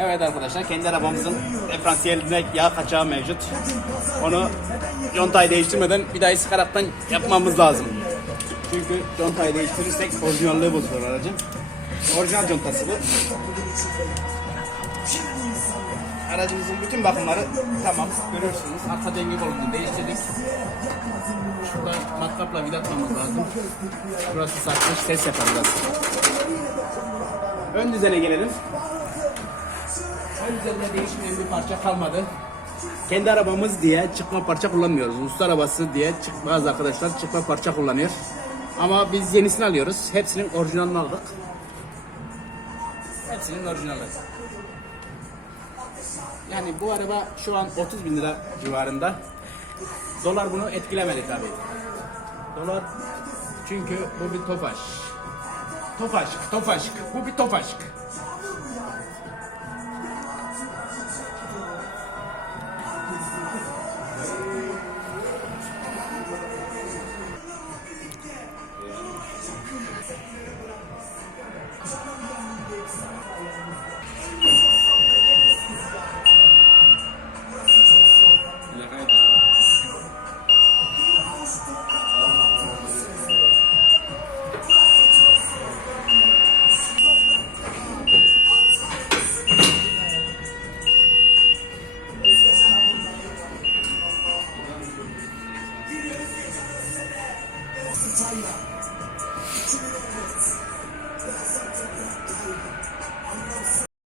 Evet arkadaşlar kendi arabamızın diferansiyelinde yağ kaçağı mevcut. Onu contayı değiştirmeden bir daha iskarattan yapmamız lazım. Çünkü contayı değiştirirsek orijinalliği bozulur aracın. Orijinal contası bu. Aracımızın bütün bakımları tamam görüyorsunuz. Arka denge kolunu değiştirdik. Şurada matkapla vidatmamız lazım. Burası sarkmış ses yapar. Ön düzene gelelim. Ön düzeninde değişmeyen bir parça kalmadı. Kendi arabamız diye çıkma parça kullanmıyoruz. Usta arabası diye çık, bazı arkadaşlar çıkma parça kullanıyor. Ama biz yenisini alıyoruz. Hepsinin orijinalini aldık. Hepsinin orijinali. Yani bu araba şu an 30 bin lira civarında. Dolar bunu etkilemedi tabii. Dolar çünkü bu bir tofaş. Tofaş, tofaş. Bu bir Italia. Deus.